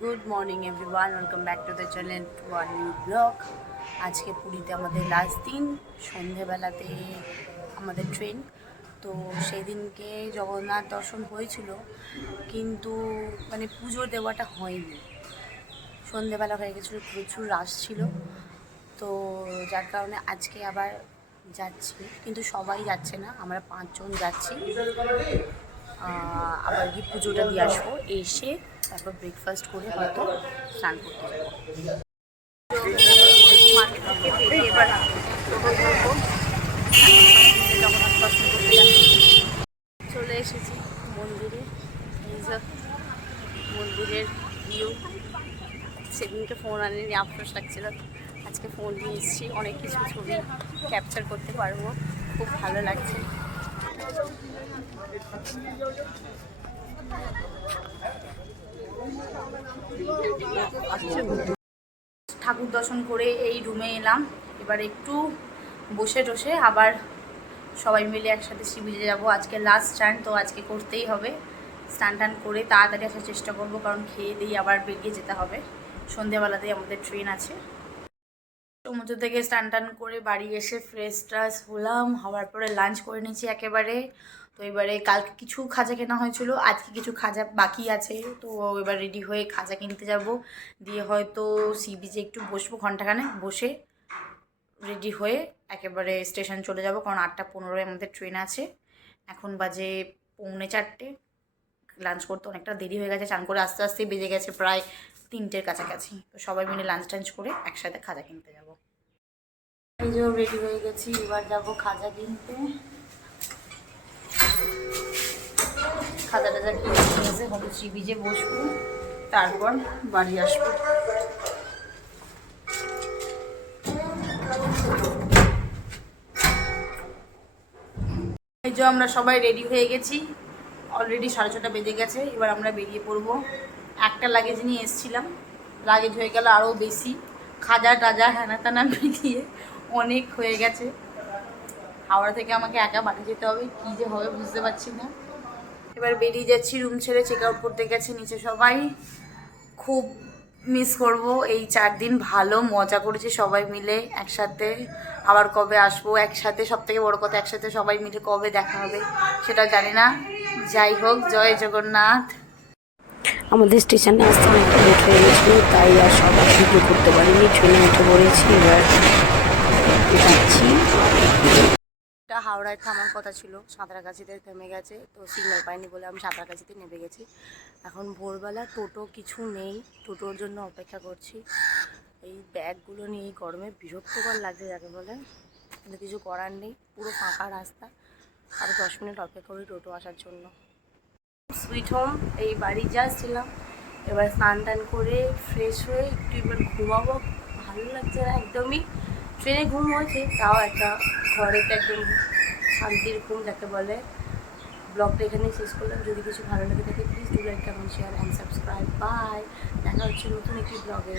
Good morning everyone, welcome back to the channel to our new blog. আজকে পুরীতে আমাদের last দিন, সন্ধেবেলাতে আমাদের ট্রেন। তো সেই দিনকে জগন্নাথ দর্শন হয়েছিল, কিন্তু মানে পুজো দেওয়াটা হয়নি। সন্ধেবেলা হয়ে গেছিলো, প্রচুর রাশ ছিল। তো যার কারণে আজকে আবার যাচ্ছি, কিন্তু সবাই যাচ্ছে না, আমরা 5 জন যাচ্ছি। আবার গিয়ে পুজোটা দিয়ে আসবো, এসে তারপর ব্রেকফাস্ট করে হয়তো স্নান করতে যাবো। মার্কেট থেকে বেরিয়ে এবার টোটো ধরবো, জগন্নাথ দর্শন করতে যাচ্ছি। চলে এসেছি মন্দিরে, এই যে মন্দিরের ভিউ। সেদিনকে ফোন আনিনি, আফসোস লাগছিল। আজকে ফোন নিয়ে এসেছি, অনেক কিছু ছবি ক্যাপচার করতে পারবো, খুব ভালো লাগছে। ঠাকুর দর্শন করে এই রুমে এলাম, এবার একটু বসে টসে আবার সবাই মিলে একসাথে সি বিচে যাবো। আজকে লাস্ট স্টান, তো আজকে করতেই হবে। স্নান টান করে তাড়াতাড়ি আসার চেষ্টা করব, কারণ খেয়ে দিয়ে আবার বেরিয়ে যেতে হবে। সন্ধ্যেবেলাতেই আমাদের ট্রেন আছে। সমুদ্র থেকে স্নান টান করে বাড়ি এসে ফ্রেশ ট্রেশ হলাম, হওয়ার পরে লাঞ্চ করে নিয়েছি একেবারে। তো এবারে কালকে কিছু খাজা কেনা হয়েছিল, আজকে কিছু খাজা বাকি আছে। তো এবার রেডি হয়ে খাজা কিনতে যাব, দিয়ে হয়তো সি বিচে একটু বসবো, ঘন্টাখানেক বসে রেডি হয়ে একেবারে স্টেশন চলে যাব, কারণ 8:15 আমাদের ট্রেন আছে। এখন বাজে 3:45। লাঞ্চ করতে অনেকটা দেরি হয়ে গেছে, চান করে আস্তে আস্তেই বেজে গেছে প্রায় 3টের কাছাকাছি। তো সবাই মিলে লাঞ্চ টাঞ্চ করে একসাথে খাজা কিনতে যাব। এই যে রেডি হয়ে গেছি, এবার যাব খাজা কিনতে। খাজা টাজা কিনে নিয়ে এসে হয়তো সি বিচে বসবো, তারপর বাড়ি আসবো। এই যে আমরা সবাই রেডি হয়ে গেছি, অলরেডি 6:30 বেজে গেছে। এবার আমরা বেরিয়ে পড়বো। একটা লাগেজ নিয়ে এসেছিলাম, লাগেজ হয়ে গেল আরও বেশি। খাজা টাজা হ্যানা টানা মিলিয়ে অনেক হয়ে গেছে। হাওড়া থেকে আমাকে একা বাড়ি যেতে হবে, কী যে হবে বুঝতে পারছি না। এবার বেরিয়ে যাচ্ছি, রুম ছেড়ে চেক আউট করতে গেছে নিচে সবাই। খুব মিস করব এই 4 দিন, ভালো মজা করেছি সবাই মিলে একসাথে। আবার কবে আসবো একসাথে, সব থেকে বড়ো কথা একসাথে সবাই মিলে কবে দেখা হবে সেটা জানি না। যাই হোক, জয় জগন্নাথ। আমাদের স্টেশনে আসতে অনেকটা লেট হয়ে গেছিলো, তাই আর সবাই ভিডিও করতে পারিনি। ট্রেনে উঠে পড়েছি, এবার যাচ্ছি। এটা হাওড়ায় থামার কথা ছিল, সাঁতরাগাছিতে থেমে গেছে, তো সিগন্যাল পাইনি বলে আমি সাঁতরাগাছিতে নেমে গেছি। এখন ভোরবেলা, টোটো কিছু নেই, টোটোর জন্য অপেক্ষা করছি। এই ব্যাগগুলো নিয়ে এই গরমে বিরক্তকর লাগছে যাকে বলে, কিন্তু কিছু করার নেই। পুরো ফাঁকা রাস্তা, আরও 10 মিনিট অপেক্ষা করি টোটো আসার জন্য। সুইট হোম, এই বাড়ি যাচ্ছিলাম। এবার স্নান টান করে ফ্রেশ হয়ে একটু এবার ঘুমাবো, ভালো লাগছে না একদমই। ট্রেনে ঘুম হয়েছে, তাও একটা ঘরে তো একদম শান্তির ঘুম যাকে বলে। ব্লগটা এখানেই শেষ করলাম। যদি কিছু ভালো লেগে থাকে please do like, comment, share and subscribe. Bye, দেখা হচ্ছে নতুন একটি ব্লগে।